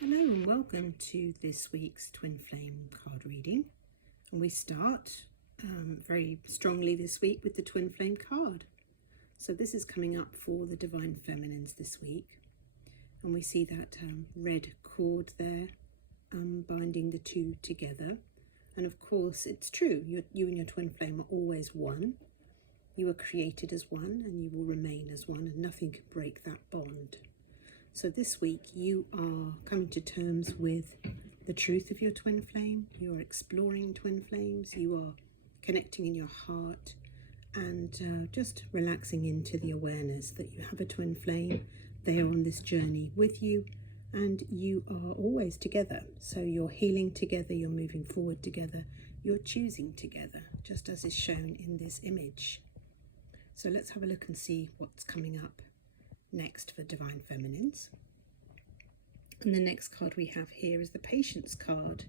Hello and welcome to this week's Twin Flame card reading. And we start very strongly this week with the Twin Flame card. So this is coming up for the Divine Feminines this week. And we see that red cord there binding the two together. And of course it's true, you and your Twin Flame are always one. You were created as one and you will remain as one, and nothing can break that bond. So this week you are coming to terms with the truth of your twin flame. You're exploring twin flames. You are connecting in your heart and just relaxing into the awareness that you have a twin flame. They are on this journey with you and you are always together. So you're healing together, you're moving forward together, you're choosing together, just as is shown in this image. So let's have a look and see what's coming up next for Divine Feminines. And the next card we have here is the Patience card,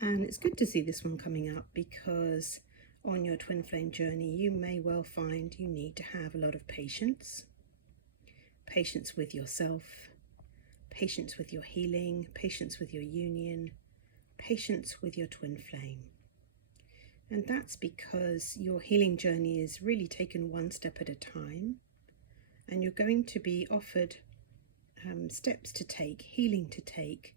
and it's good to see this one coming up because on your twin flame journey you may well find you need to have a lot of patience with yourself, patience with your healing, patience with your union, patience with your twin flame. And that's because your healing journey is really taken one step at a time. And you're going to be offered steps to take, healing to take,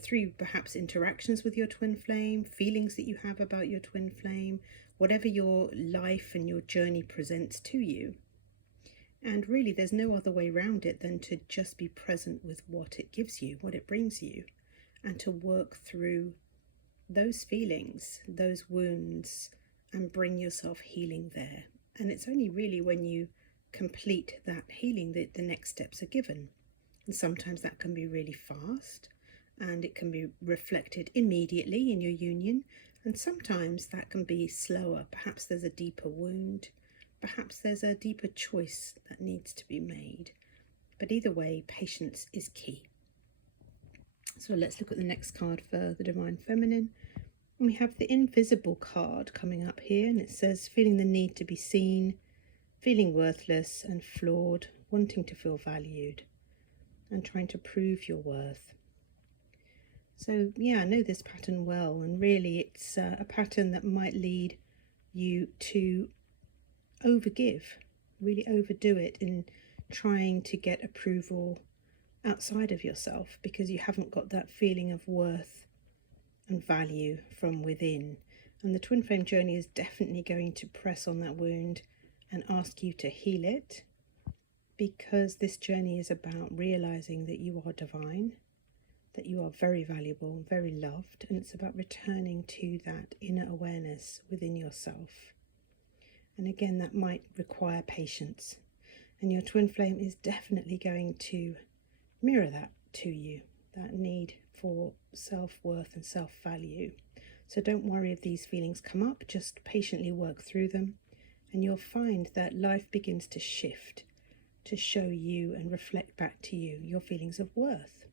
through perhaps interactions with your twin flame, feelings that you have about your twin flame, whatever your life and your journey presents to you. And really there's no other way around it than to just be present with what it gives you, what it brings you, and to work through those feelings, those wounds, and bring yourself healing there. And it's only really when you complete that healing that the next steps are given. And sometimes that can be really fast and it can be reflected immediately in your union, and sometimes that can be slower. Perhaps there's a deeper wound, perhaps there's a deeper choice that needs to be made, but either way patience is key. So let's look at the next card for the Divine Feminine. We have the Invisible card coming up here, and it says feeling the need to be seen, feeling worthless and flawed, wanting to feel valued and trying to prove your worth. So yeah, I know this pattern well, and really it's a pattern that might lead you to overgive, really overdo it in trying to get approval outside of yourself because you haven't got that feeling of worth and value from within. And the twin flame journey is definitely going to press on that wound and ask you to heal it, because this journey is about realizing that you are divine, that you are very valuable, very loved, and it's about returning to that inner awareness within yourself. And again, that might require patience, and your twin flame is definitely going to mirror that to you, that need for self-worth and self-value. So don't worry if these feelings come up, just patiently work through them. And you'll find that life begins to shift, to show you and reflect back to you your feelings of worth.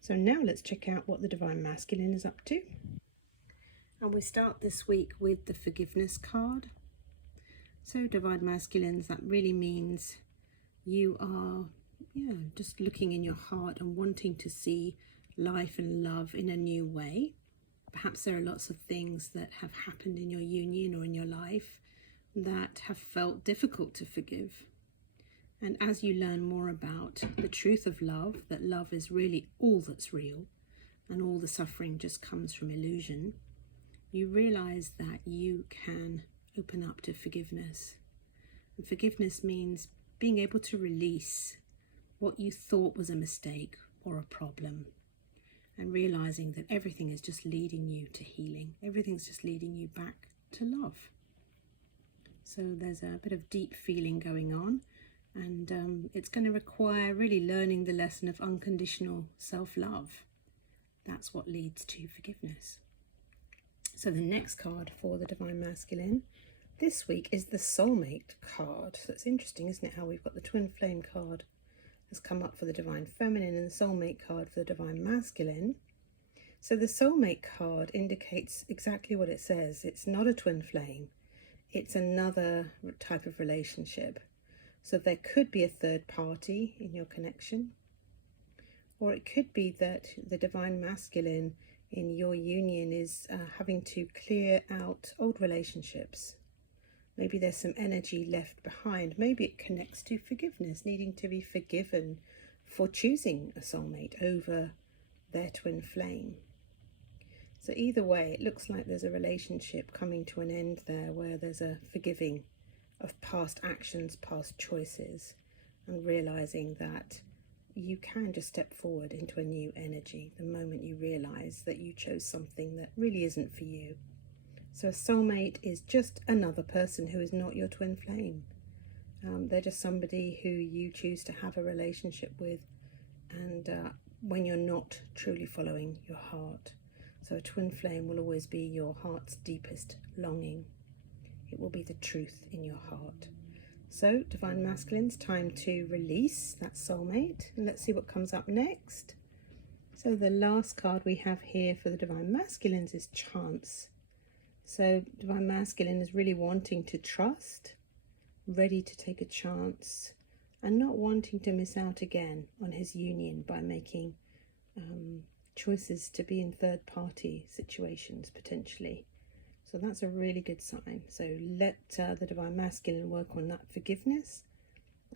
So now let's check out what the Divine Masculine is up to. And we start this week with the Forgiveness card. So Divine Masculines, that really means you are just looking in your heart and wanting to see life and love in a new way. Perhaps there are lots of things that have happened in your union or in your life that have felt difficult to forgive. And as you learn more about the truth of love, that love is really all that's real and all the suffering just comes from illusion, you realize that you can open up to forgiveness. And forgiveness means being able to release what you thought was a mistake or a problem, and realizing that everything is just leading you to healing. Everything's just leading you back to love. So there's a bit of deep feeling going on, and it's going to require really learning the lesson of unconditional self-love. That's what leads to forgiveness. So the next card for the Divine Masculine this week is the Soulmate card. So it's interesting, isn't it, how we've got the Twin Flame card has come up for the Divine Feminine and the Soulmate card for the Divine Masculine. So the Soulmate card indicates exactly what it says. It's not a twin flame. It's another type of relationship. So there could be a third party in your connection, Or it could be that the divine masculine in your union is having to clear out old relationships. Maybe there's some energy left behind. Maybe it connects to forgiveness, needing to be forgiven for choosing a soulmate over their twin flame. So either way, it looks like there's a relationship coming to an end there, where there's a forgiving of past actions, past choices, and realizing that you can just step forward into a new energy the moment you realize that you chose something that really isn't for you. So a soulmate is just another person who is not your twin flame. They're just somebody who you choose to have a relationship with, and when you're not truly following your heart. So a twin flame will always be your heart's deepest longing. It will be the truth in your heart. So divine masculine's time to release that soulmate, and let's see what comes up next. So the last card we have here for the divine masculines is chance. So divine masculine is really wanting to trust, ready to take a chance, and not wanting to miss out again on his union by making choices to be in third-party situations potentially. So that's a really good sign. So let the divine masculine work on that forgiveness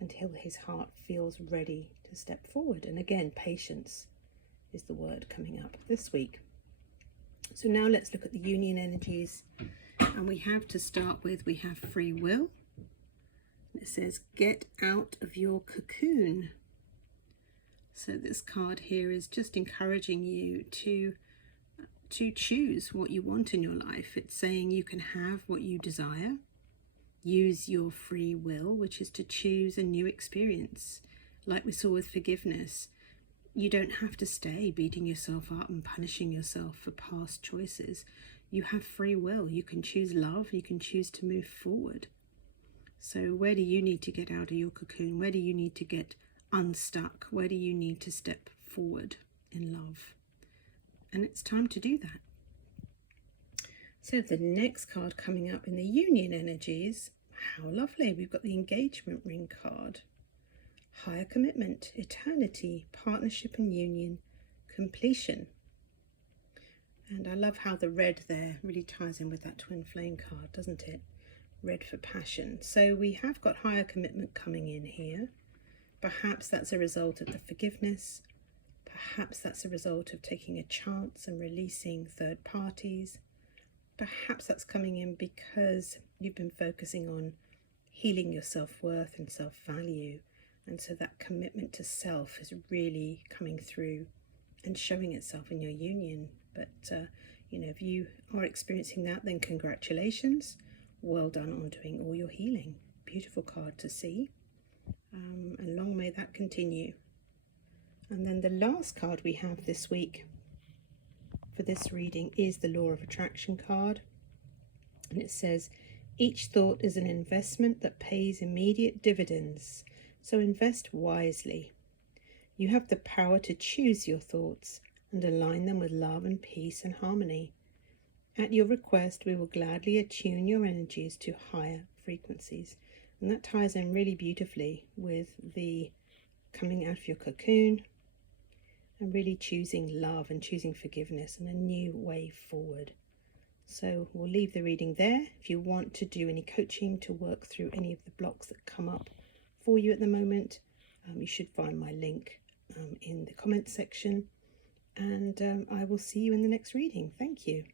until his heart feels ready to step forward. And again, patience is the word coming up this week. So now let's look at the union energies. And we have to start with, we have free will. It says, get out of your cocoon. So this card here is just encouraging you to choose what you want in your life. It's saying you can have what you desire. Use your free will, which is to choose a new experience. Like we saw with forgiveness, you don't have to stay beating yourself up and punishing yourself for past choices. You have free will. You can choose love. You can choose to move forward. So where do you need to get out of your cocoon? Where do you need to get unstuck? Where do you need to step forward in love? And it's time to do that. So the next card coming up in the union energies, how lovely. We've got the engagement ring card. Higher commitment, eternity, partnership and union, completion. And I love how the red there really ties in with that twin flame card, doesn't it? Red for passion. So we have got higher commitment coming in here. Perhaps that's a result of the forgiveness. Perhaps that's a result of taking a chance and releasing third parties. Perhaps that's coming in because you've been focusing on healing your self-worth and self-value. And so that commitment to self is really coming through and showing itself in your union. But, if you are experiencing that, then congratulations. Well done on doing all your healing. Beautiful card to see. And long may that continue. And then the last card we have this week for this reading is the Law of Attraction card. And it says, each thought is an investment that pays immediate dividends. So invest wisely. You have the power to choose your thoughts and align them with love and peace and harmony. At your request, we will gladly attune your energies to higher frequencies. And that ties in really beautifully with the coming out of your cocoon and really choosing love and choosing forgiveness and a new way forward. So we'll leave the reading there. If you want to do any coaching to work through any of the blocks that come up for you at the moment, you should find my link in the comments section. And I will see you in the next reading. Thank you.